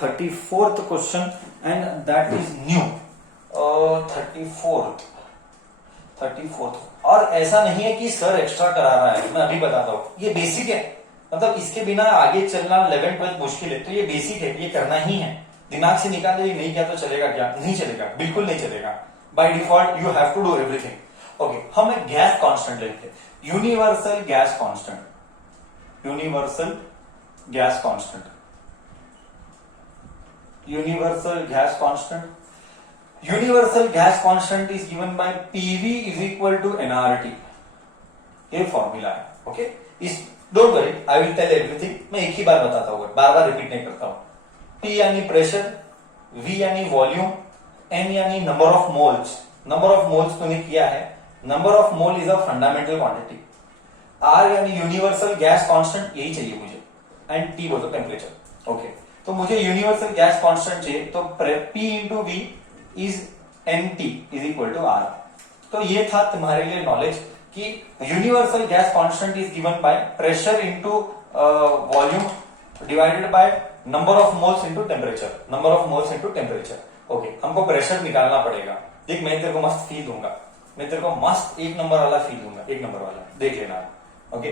34th question and that is new 34th। और ऐसा नहीं है कि सर एक्स्ट्रा करा रहा है, मैं अभी बताता हूँ, ये बेसिक है, मतलब इसके बिना आगे चलना 11th-12th मुश्किल है, तो ये बेसिक है, ये करना ही है, दिमाग से निकाल दे, नहीं किया तो चलेगा क्या? नहीं चलेगा, बिल्कुल नहीं चलेगा। By default you have to do everything. Okay, हम एक गैस कांस्टेंट लेते हैं, universal gas constant, universal gas constant, universal gas constant, universal gas constant is given by PV is equal to NRT, ये फॉर्मूला है। Okay, इस don't worry, I will tell everything, मैं एक ही बार बताता हूँ, बार बार रिपीट नहीं करता हूं। P यानी प्रेशर, V यानी वॉल्यूम, N यानी number of moles, number of moles तूने किया है, number of mole is a fundamental quantity, R यानी यूनिवर्सल गैस कांस्टेंट, यही चाहिए मुझे, एंड T बोलो टेम्परेचर। ओके, तो मुझे यूनिवर्सल गैस कांस्टेंट चाहिए, तो P into V is NT is equal to R। तो ये था तुम्हारे लिए नॉलेज कि universal gas constant is given by pressure into volume divided by number of moles into temperature, number of moles into temperature. Okay, हमको pressure निकालना पड़ेगा। देख, मैं तेरे को मस्त फील दूंगा, मैं तेरे को मस्त एक नंबर वाला फील दूंगा, एक नंबर वाला, देख लेना। ओके,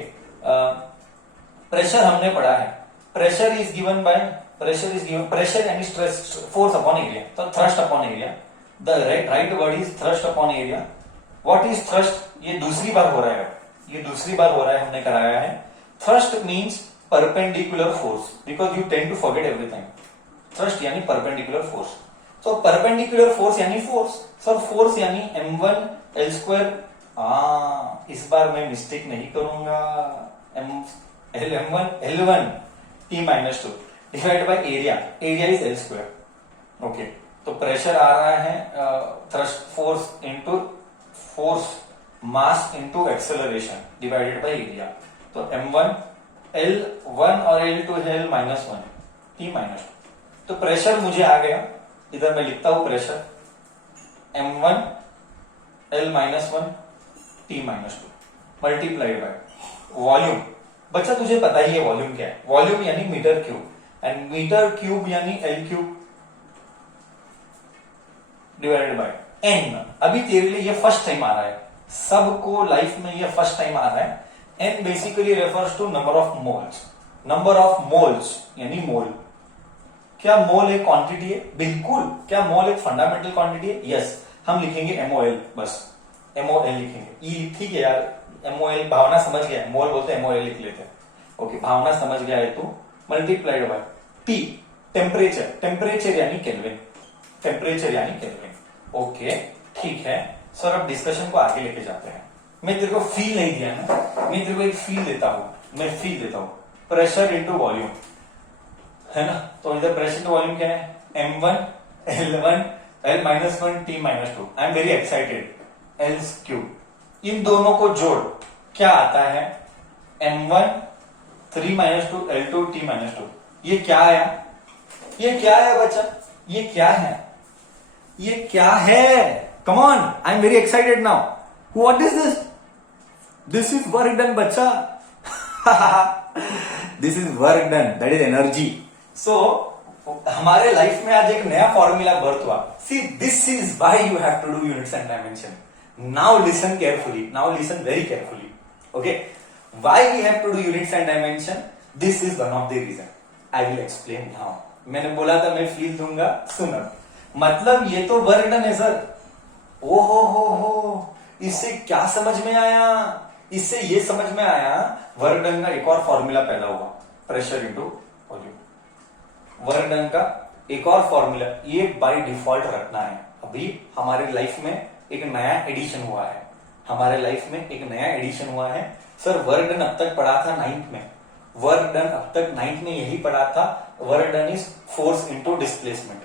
प्रेशर हमने पढ़ा है, pressure is given by, pressure यानी स्ट्रेस, फोर्स अपॉन एरिया, तो thrust upon area, the right word is thrust upon area. What is thrust? ये दूसरी बार हो रहा है, ये दूसरी बार हो रहा है, हमने कराया है। Thrust means perpendicular force, because you tend to forget everything. Thrust यानी perpendicular force. So perpendicular force यानी force. Sir force यानी m1 l square, इस बार मैं मिस्टेक नहीं करूंगा, m1 l1 t minus 2 divided by area, area is l square. Okay, तो pressure आ रहा है thrust force into force mass into acceleration divided by area, तो m1 L1 और L2 है L माइनस 1 T माइनस 2। तो pressure मुझे आ गया, इधर मैं लिखता हूं pressure M1 L minus 1 T minus 2 multiplied by volume. बच्चा तुझे पता ही है वॉल्यूम क्या है, वॉल्यूम यानी metre cube, and metre cube यानी L cube divided by N। अभी तेरे लिए ये फर्स्ट टाइम आ रहा है, सबको लाइफ में ये फर्स्ट टाइम आ रहा है। N basically refers to number of moles, number of moles यानी मोल। क्या मोल एक क्वांटिटी है? बिल्कुल। क्या मोल एक फंडामेंटल क्वांटिटी है? यस। हम लिखेंगे MOL, बस MOL लिखेंगे। ई ठीक है यार, MOL भावना समझ गया है, मोल बोलते हैं MOL लिख लेते हैं। ओके, भावना समझ गया है तो multiplied by T temperature, temperature यानी केल्विन, टेम्परेचर यानी केल्विन। ओके ठीक है सर, अब डिस्कशन को आगे लेके जाते हैं। मैं तेरे को फील नहीं दिया ना, मैं तेरे को एक फील देता हूं, मैं फील देता हूं, प्रेशर इंटू वॉल्यूम है ना। तो इधर प्रेशर इंटू वॉल्यूम क्या है? M1 L1 L minus 1 T minus 2। I am very excited, L cube. इन दोनों को जोड़ क्या आता है? M1 3 minus 2 L2 T minus 2। ये क्या है? ये क्या है बच्चा? ये क्या है? ये क्या है? Come on, I am very excited now. What is this? This is work done, बच्चा। This is work done, that is energy. So हमारे लाइफ में आज एक नया फॉर्मूला बर्थ हुआ। See, this is why you have to do units and dimension. Now listen carefully. Now listen very carefully. Okay? Why we have to do units and dimension? This is one of the reason. I will explain now. मैंने बोला था मैं feel दूंगा, सुनो। मतलब ये तो work done है सर। ओ हो, इससे क्या समझ में आया? इससे ये समझ में आया वर्क डन का एक और फॉर्मूला पैदा हुआ, pressure into volume. Work done का एक और फॉर्मूला, ये बाय डिफॉल्ट रखना है। अभी हमारे लाइफ में एक नया एडिशन हुआ है, हमारे लाइफ में एक नया एडिशन हुआ है। सर वर्क डन अब तक पढ़ा था 9th में, वर्क डन अब तक 9th में यही पढ़ा था, work done is force into displacement.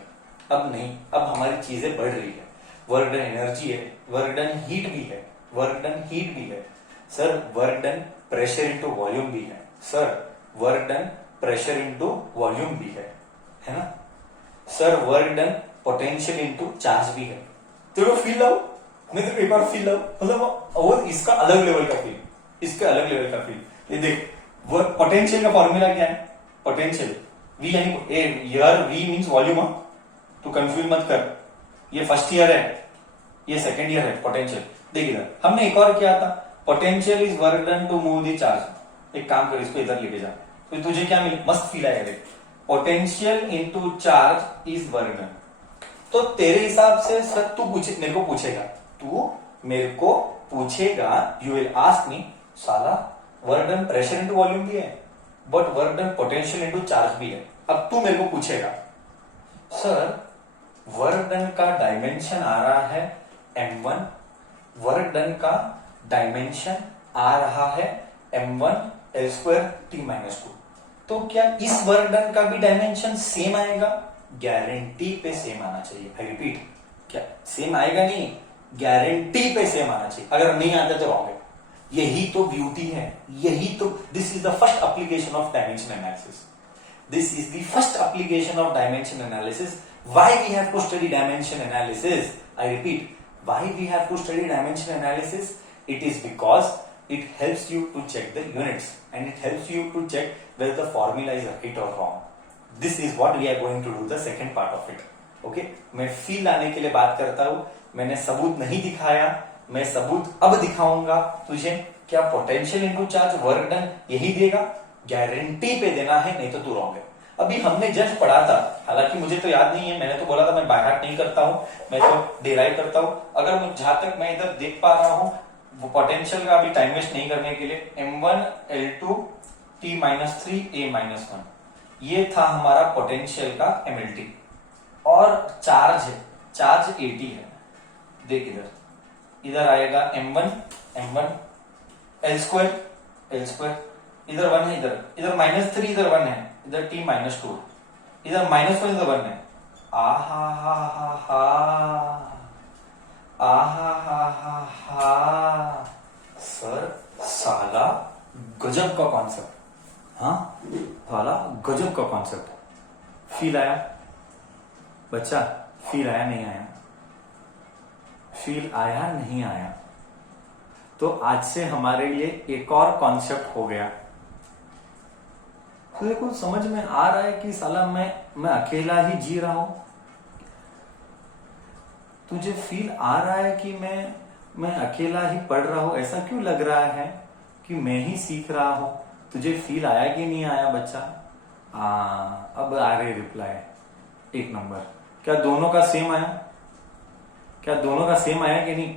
अब नहीं, अब हमारी चीजें बढ़ रही है। वर्क डन एनर्जी है, वर्क डन हीट भी है, वर्क डन हीट भी है। Sir work done pressure into volume भी है, sir work done pressure into volume भी है ना। Sir work done potential into charge भी है। तेरे फील आओ, मैं तेरे को एक बार फील आओ, मतलब और इसका अलग लेवल का फील, इसके अलग लेवल का फील। ये देख, वर्क पोटेंशियल का फॉर्मूला क्या है? पोटेंशियल वी यानी ईयर वी मीन्स वॉल्यूम, तू कंफ्यूज मत कर, ये फर्स्ट ईयर है, ये सेकेंड ईयर है पोटेंशियल। देख इधर हमने एक और किया था, potential is work done to move the charge. एक काम कर, इसको इधर लेके जा, तो तुझे क्या मिले, मस्त फील आएगा देख, potential into charge is work done. तो तेरे हिसाब से सर तू मेरे को पूछेगा, यू विल आस्क मी, साला work done pressure into volume भी है, but work done potential into charge भी है। अब तू मेरे को पूछेगा, सर वर्क डन का डायमेंशन आ रहा है m1, वर्क डन का डायमेंशन आ रहा है m1 L2 T-2, तो क्या इस वर्क डन का भी डायमेंशन सेम आएगा? गारंटी पे सेम आना चाहिए। आई रिपीट, क्या सेम आएगा? नहीं, गारंटी पे सेम आना चाहिए। अगर नहीं आता तो रॉन्ग है। यही तो ब्यूटी है, यही तो, this is the first application of dimension analysis. This is the first application of dimension analysis. Why we have to study dimension analysis? I repeat, why we have to study dimension analysis? It is because it helps you to check the units and it helps you to check whether the formula is right or wrong. This is what we are going to do, the second part of it. Okay? मैं feel लाने के लिए बात करता हूं, मैंने सबूत नहीं दिखाया, मैं सबूत अब दिखाऊंगा तुझे। क्या potential into charge work done यही देगा? गारंटी पे देना है, नहीं तो तू रॉन्ग है। अभी हमने जस्ट पढ़ा था, हालांकि मुझे तो याद नहीं है, मैंने तो बोला था मैं बाय हार्ट नहीं करता हूं, मैं तो डिराइव करता हूं। अगर जहां तक मैं इधर देख पा रहा हूं, वो पोटेंशियल का अभी टाइम वेस्ट नहीं करने के लिए, m1 L2 T-3 A-1, ये था हमारा पोटेंशियल का MLT। और चार्ज है, चार्ज 80 है। देख इधर आएगा m1 L2 इधर 1 है, इधर -3, इधर 1 है, इधर T-2, इधर -1, इधर 1 है। आहा हा हा हा, सर साला गजब का कॉन्सेप्ट। हाँ साला गजब का कॉन्सेप्ट। फील आया बच्चा? फील आया नहीं आया? फील आया नहीं आया? तो आज से हमारे लिए एक और कॉन्सेप्ट हो गया। तुझे कुछ समझ में आ रहा है कि साला मैं अकेला ही जी रहा हूं? तुझे फील आ रहा है कि मैं अकेला ही पढ़ रहा हूं? ऐसा क्यों लग रहा है कि मैं ही सीख रहा हूं? तुझे फील आया कि नहीं आया बच्चा? अब आ रहे रिप्लाई। एक नंबर। क्या दोनों का सेम आया? क्या दोनों का सेम आया कि नहीं?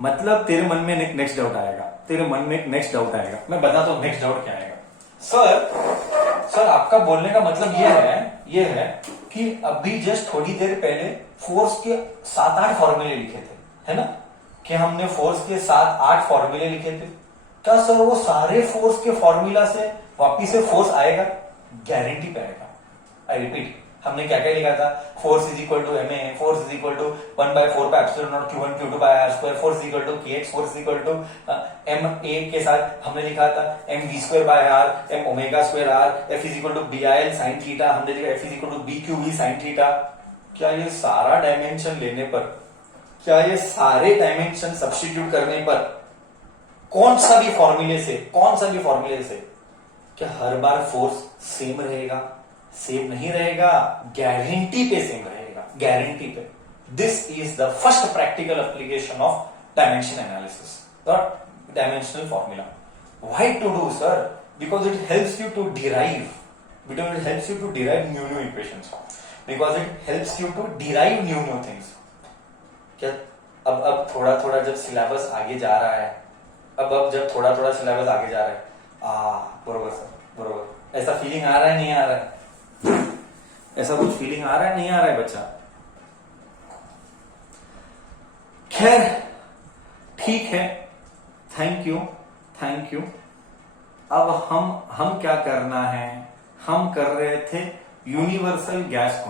मतलब तेरे मन में एक नेक्स्ट डाउट आएगा, तेरे मन में एक नेक्स्ट डाउट आएगा। मैं बताता हूं नेक्स्ट डाउट क्या आएगा। सर आपका बोलने का मतलब ये है कि अभी जस्ट थोड़ी देर पहले फोर्स के 7-8 फॉर्मूले लिखे थे, है ना? कि हमने फोर्स के 7-8 फॉर्मूले लिखे थे। क्या सर वो सारे फोर्स के फॉर्मूला से वापिस से फोर्स आएगा? गारंटी पे आएगा। आई रिपीट, हमने क्या क्या लिखा था? Force is equal to M A, force is equal to 1/4 pi epsilon naught Q1 Q2 by R square, force is equal to Kx, force is equal to M A के साथ हमने लिखा था M V square by R, M omega square R, F is equal to B I L sine theta, हमने लिखा F is equal to B Q V sine theta. क्या ये सारा डायमेंशन लेने पर, क्या ये सारे डायमेंशन सब्स्टिट्यूट करने पर कौन सा भी फॉर्मूले से क्या हर बार फोर्स सेम रहेगा? सेम नहीं रहेगा, गारंटी पे सेम रहेगा, गारंटी पे। This is the first practical application of dimension analysis, not dimensional formula. Why to do sir? Because it helps you to derive, new equations, because it helps you to derive new things. क्या अब थोड़ा जब syllabus आगे जा रहा है, जब थोड़ा सिलेबस आगे जा रहा है, बरोबर सर, बरोबर। ऐसा फीलिंग आ रहा है नहीं आ रहा है? ऐसा कुछ फीलिंग आ रहा है नहीं आ रहा है बच्चा? खैर ठीक है, थैंक यू। अब हम क्या करना है? हम कर रहे थे universal gas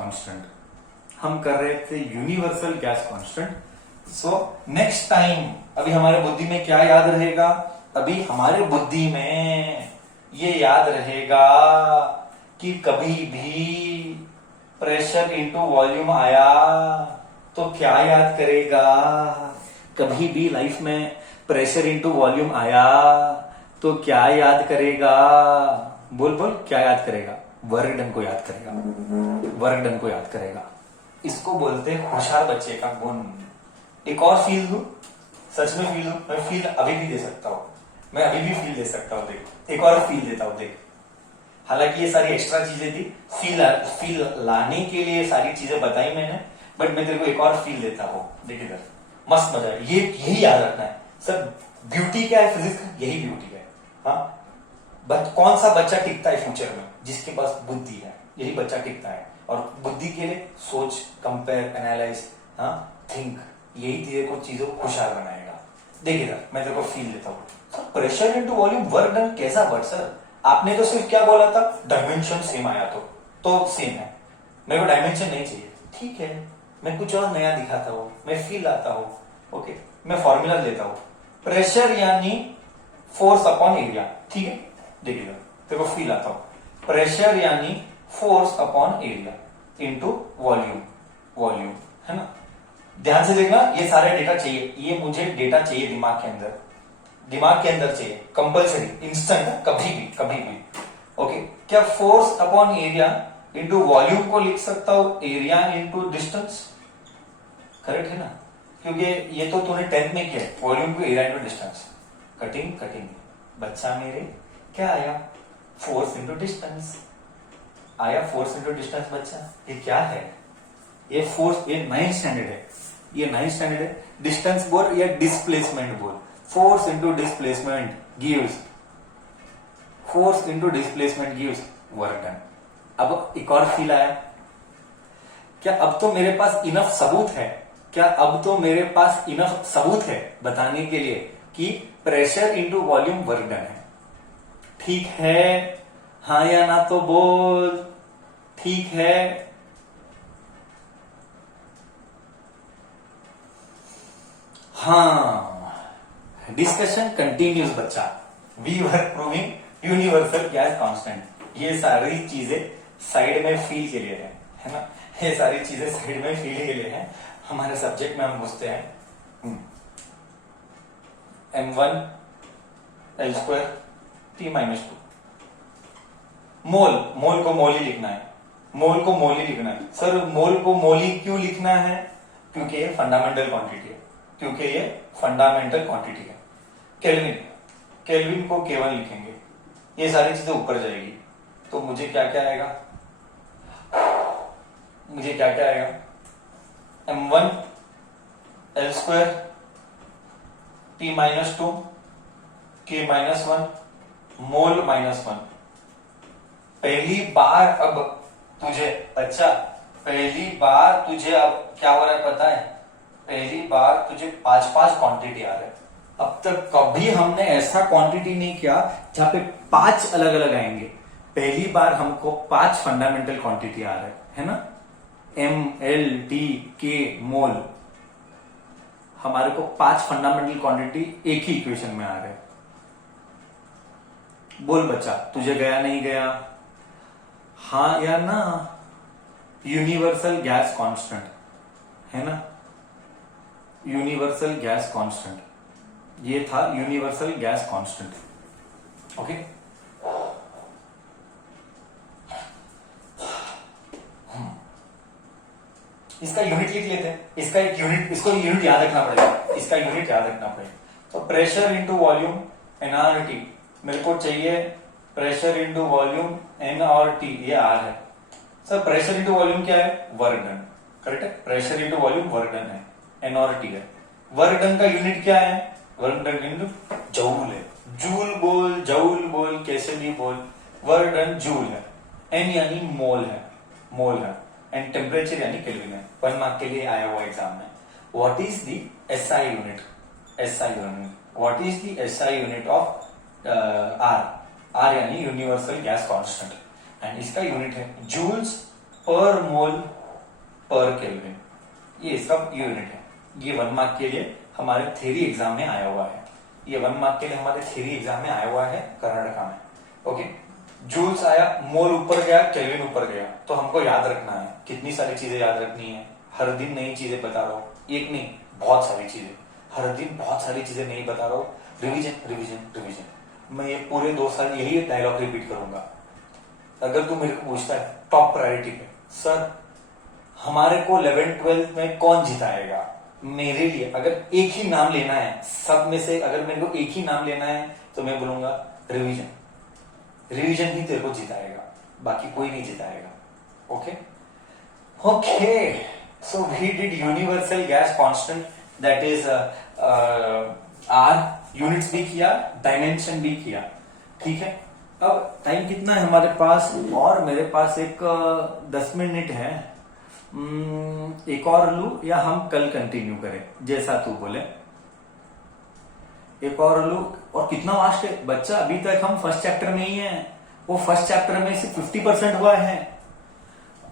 constant. So next time अभी हमारे बुद्धि में क्या याद रहेगा? अभी हमारे बुद्धि में ये याद रहेगा कि कभी भी प्रेशर इनटू वॉल्यूम आया तो क्या याद करेगा? कभी भी लाइफ में प्रेशर इनटू वॉल्यूम आया तो क्या याद करेगा? बोल क्या याद करेगा? वर्क डन को याद करेगा, वर्क डन को याद करेगा। इसको बोलते हैं होशियार बच्चे का गुण। एक और फील दू, सच में फील दू, मैं फील अभी भी दे सकता हूं, मैं अभी भी फील दे सकता हूं। देख एक और फील देता हूं, देख। हालांकि ये सारी एक्स्ट्रा चीजें थी, फील लाने के लिए सारी चीजें बताई मैंने, बट मैं तेरे को एक और फील देता हूं। देख इधर, मस्त मजा है। ये यही याद रखना है सर। ब्यूटी क्या है फिजिक्स का? यही ब्यूटी है। हाँ, कौन सा बच्चा टिकता है फ्यूचर में? जिसके पास बुद्धि है, यही बच्चा टिकता है। और बुद्धि के लिए सोच, कंपेयर, एनालाइज, थिंक, यही तेरे को चीजों को खुशहाल बनाएगा। देख इधर, मैं तेरे को फील देता हूँ। Pressure into volume work done कैसा? बट सर आपने तो सिर्फ क्या बोला था, डायमेंशन सेम आया तो सेम है। मेरे को डायमेंशन नहीं चाहिए, ठीक है, मैं कुछ और नया दिखाता हूं, मैं फील आता हूं। ओके, मैं फॉर्मूला लेता हूं, प्रेशर यानी फोर्स अपॉन एरिया। ठीक है, देखिएगा तेरे को फील आता हूं, प्रेशर यानी force upon area into volume, volume है ना। ध्यान से देखना, ये सारे डेटा चाहिए, ये मुझे डेटा चाहिए दिमाग के अंदर, दिमाग के अंदर चाहिए, कंपल्सरी, इंस्टेंट, कभी भी। ओके, क्या force upon area into volume को लिख सकता हूं एरिया इंटू डिस्टेंस? करेक्ट है ना, क्योंकि ये तो तूने 10th में किया, वॉल्यूम को area into distance. Cutting cutting, बच्चा मेरे क्या आया? फोर्स इंटू डिस्टेंस आया, फोर्स इंटू डिस्टेंस। बच्चा ये क्या है? ये फोर्स, ये 9th स्टैंडर्ड है, ये 9th स्टैंडर्ड है। डिस्टेंस बोल या डिस्प्लेसमेंट बोल, force into displacement gives, force into displacement gives work done. अब एक और फील आया, क्या अब तो मेरे पास इनफ सबूत है, क्या अब तो मेरे पास इनफ सबूत है बताने के लिए कि pressure into volume work done है। ठीक है, हाँ या ना तो बोल, ठीक है। हाँ, डिस्कशन कंटिन्यूज बच्चा। We were proving universal gas constant. ये सारी चीजें साइड में फील के लिए है ना, ये सारी चीजें साइड में फील के लिए है। हमारे सब्जेक्ट में हम पूछते हैं m1 L2 T-2 मोल, मोल को मोल ही लिखना है, मोल को मोल ही लिखना है। सर मोल को मोल ही क्यों लिखना है? क्योंकि ये फंडामेंटल क्वांटिटी है, क्योंकि ये फंडामेंटल क्वांटिटी है। केल्विन, केल्विन को केवल लिखेंगे, ये सारी चीजें ऊपर जाएगी। तो मुझे क्या क्या आएगा, मुझे क्या क्या आएगा? m1 L2 T-2 K-1 मोल -1। पहली बार अब तुझे, अच्छा पहली बार तुझे अब क्या हो रहा है पता है? पहली बार तुझे 5 क्वांटिटी आ रहे हैं। अब तक कभी हमने ऐसा क्वांटिटी नहीं किया जहां पे 5 अलग अलग आएंगे। पहली बार हमको 5 फंडामेंटल क्वांटिटी आ रहे है ना, M, L, T, K, मोल। हमारे को 5 फंडामेंटल क्वांटिटी एक ही इक्वेशन में आ रहे हैं। बोल बच्चा, तुझे गया नहीं गया? हाँ या ना? यूनिवर्सल गैस कांस्टेंट है ना, यूनिवर्सल गैस कांस्टेंट, ये था यूनिवर्सल गैस कांस्टेंट। ओके, इसका यूनिट लिख लेते हैं, इसका एक यूनिट, इसको यूनिट याद रखना पड़ेगा, इसका यूनिट याद रखना पड़ेगा। तो प्रेशर इंटू वॉल्यूम NRT, मेरे को चाहिए प्रेशर इंटू वॉल्यूम NRT, ये R है। सर प्रेशर इंटू वॉल्यूम क्या है? वर्क डन, करेक्ट है, pressure into volume work done है, NRT है। वर्क डन का यूनिट क्या है? वर्क डन इंटू जूल है, जूल बोल, जूल बोल, कैसे भी बोल, वर्क डन जूल है। N यानी मोल है, मोल है, एंड टेम्परेचर यानी केल्विन है। 1 मार्क के लिए आया हुआ एग्जाम में। What is the SI unit? SI unit, what is the SI unit of R? R यानी यूनिवर्सल गैस कांस्टेंट, एंड इसका यूनिट है जूल्स पर मोल पर केल्विन, ये इसका यूनिट है। ये 1 मार्क के लिए हमारे थ्योरी एग्जाम में आया हुआ है, ये 1 मार्क के लिए हमारे थ्योरी एग्जाम में आया हुआ है कर्नाटका में। ओके, जूल्स आया, मोल ऊपर गया, केल्विन ऊपर गया। तो हमको याद रखना है, कितनी सारी चीजें याद रखनी है। हर दिन नई चीजें बता रहा हूं, एक नहीं बहुत सारी चीजें, हर दिन बहुत सारी चीजें नहीं बता रहा हूं। रिवीजन रिवीजन रिवीजन, मैं ये पूरे 2 साल यही डायलॉग रिपीट करूंगा, अगर तू मेरे को पूछता है टॉप प्रायोरिटी पे, सर हमारे को 11th-12th में कौन जिताएगा, मेरे लिए अगर एक ही नाम लेना है, सब में से अगर मेरे को एक ही नाम लेना है तो मैं बोलूंगा रिवीजन। रिवीजन ही तेरे को जिताएगा, बाकी कोई नहीं जिताएगा। Okay okay, so we did universal gas constant, that is R, units भी किया, डायमेंशन भी किया। ठीक है, अब टाइम कितना है हमारे पास, और मेरे पास एक 10 मिनट है। एक और लू या हम कल कंटिन्यू करें, जैसा तू बोले। एक और लू, और कितना वास्ट है बच्चा, अभी तक हम फर्स्ट चैप्टर में ही हैं। वो फर्स्ट चैप्टर में सिर्फ 50% हुआ है,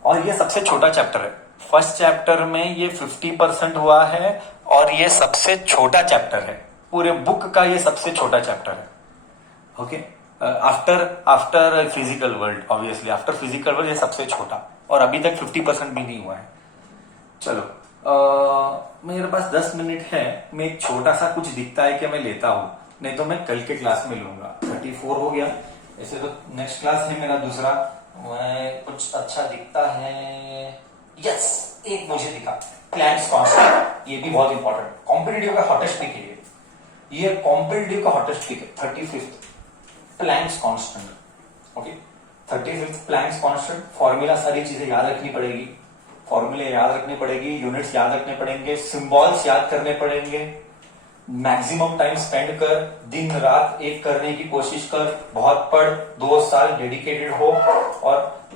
और ये सबसे छोटा चैप्टर है। फर्स्ट चैप्टर में ये 50% हुआ है, और ये सबसे छोटा चैप्टर है पूरे बुक का, ये सबसे छोटा चैप्टर है। Okay, after physical world, obviously after physical world ये सबसे छोटा, और अभी तक 50% भी नहीं हुआ है। चलो, मेरे पास 10 मिनट है, मैं एक छोटा सा कुछ दिखता है कि मैं लेता हूं, नहीं तो मैं कल के क्लास में लूंगा। 34 हो गया, ऐसे तो नेक्स्ट क्लास है मेरा दूसरा, मैं कुछ अच्छा दिखता है। यस, एक मुझे दिखा, प्लैंक्स कांस्टेंट, ये भी बहुत इंपॉर्टेंट, कॉम्पिटिटिव का हॉटेस्ट पिक है ये कॉम्पिटिटिव का हॉटेस्ट पिक है। 35th Planck's constant. Okay, 35th Planck's constant, formula सारी चीजें याद रखनी पड़ेगी, फॉर्मूले याद रखनी पड़ेगी, यूनिट्स याद रखने पड़ेंगे, सिंबल्स याद करने पड़ेंगे। मैक्सिमम टाइम स्पेंड कर, दिन रात एक करने की कोशिश कर, बहुत पढ़, 2 साल डेडिकेटेड हो। और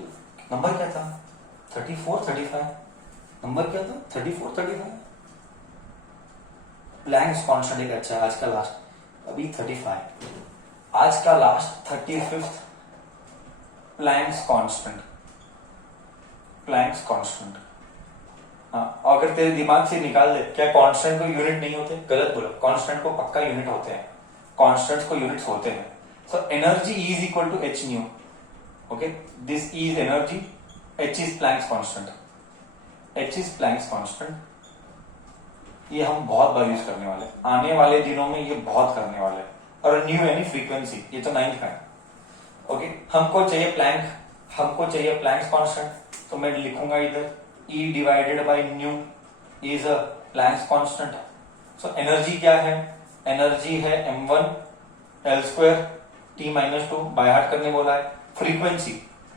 नंबर क्या था, 34, 35, नंबर क्या था, 34, 35। प्लैंक्स कांस्टेंट एक अच्छा, आज का लास्ट, अभी 35, आज का last 35th Planck's constant. Planck's constant, हाँ, अगर तेरे दिमाग से निकाल दे, क्या कांस्टेंट को यूनिट नहीं होते, गलत बोला, कांस्टेंट को पक्का यूनिट होते हैं, कांस्टेंट्स को यूनिट्स होते हैं। So energy is equal to H nu. Okay, this is energy, H is Planck's constant, H is Planck's constant. ये हम बहुत बार यूज करने वाले, आने वाले दिनों में ये बहुत करने वाले। और न्यू यानी फ्रीक्वेंसी, ये तो 9th का है। ओके, हमको चाहिए प्लैंक, हमको चाहिए प्लैंक्स कांस्टेंट, तो मैं लिखूंगा इधर E divided by new is a Planck's constant. So energy क्या है, एनर्जी है m1 L² T-2, by heart करने बोला है। फ्रीक्वेंसी,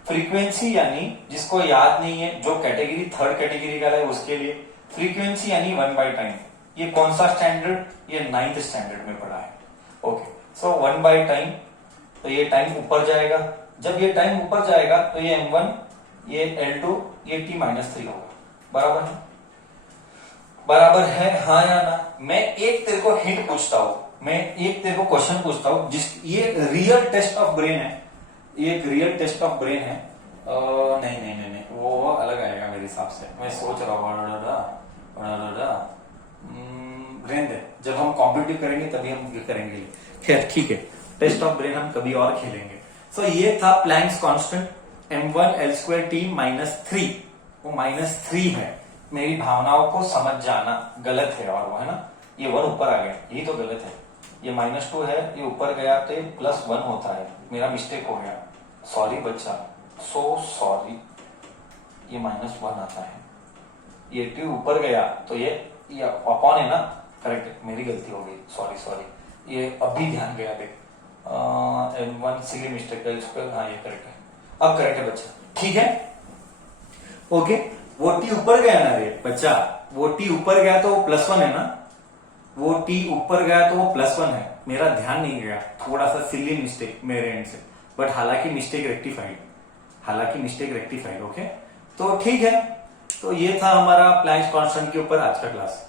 फ्रीक्वेंसी यानी जिसको याद नहीं है, जो कैटेगरी थर्ड कैटेगरी का है उसके लिए, फ्रीक्वेंसी यानी 1/टाइम। ये कौन सा स्टैंडर्ड, ये 9th स्टैंडर्ड में पढ़ा है। ओके, सो 1/टाइम, तो ये टाइम ऊपर जाएगा, जब ये टाइम ऊपर जाएगा तो ये m1, ये L2, ये T-3 होगा। बराबर है, बराबर है, हाँ या ना। मैं एक तेरे को हिंट पूछता हूं, मैं एक तेरे को क्वेश्चन पूछता हूं, जिस ये रियल टेस्ट ऑफ ब्रेन है, ये एक रियल टेस्ट ऑफ ब्रेन है। नहीं नहीं नहीं नहीं, वो अलग आएगा मेरे हिसाब से, मैं सोच रहा हूँ। ब्रेन दे, जब हम कॉम्पिटिटिव करेंगे तभी हम करेंगे। खैर ठीक है, टेस्ट ऑफ ब्रेन हम कभी और खेलेंगे। सो ये था Planck's constant, m1 L² T-3, वो -3 है। मेरी भावनाओं को समझ जाना, गलत है, और वो है ना, ये 1 ऊपर आ गया, यही तो गलत है। ये -2 है, ये ऊपर गया तो ये +1 होता है, मेरा मिस्टेक हो गया, सॉरी बच्चा, सो सॉरी। ये -1 आता है, ये T ऊपर गया तो ये अपॉन है ना, करेक्ट, मेरी गलती हो गई, सॉरी सॉरी, ये अभी ध्यान गया, देख m1 सिली मिस्टेक L², हाँ ये करेक्ट है, अब करेक्ट है बच्चा, ठीक है। ओके, वो T ऊपर गया ना रे बच्चा, वो T ऊपर गया तो वो +1 है ना, वो T ऊपर गया तो वो +1 है, मेरा ध्यान नहीं गया, थोड़ा सा सिली मिस्टेक मेरे एंड से, बट हालांकि मिस्टेक रेक्टिफाइड, हालांकि मिस्टेक रेक्टिफाइड। ओके, तो ठीक है, तो ये था हमारा प्लैंक्स कांस्टेंट के ऊपर आज का क्लास।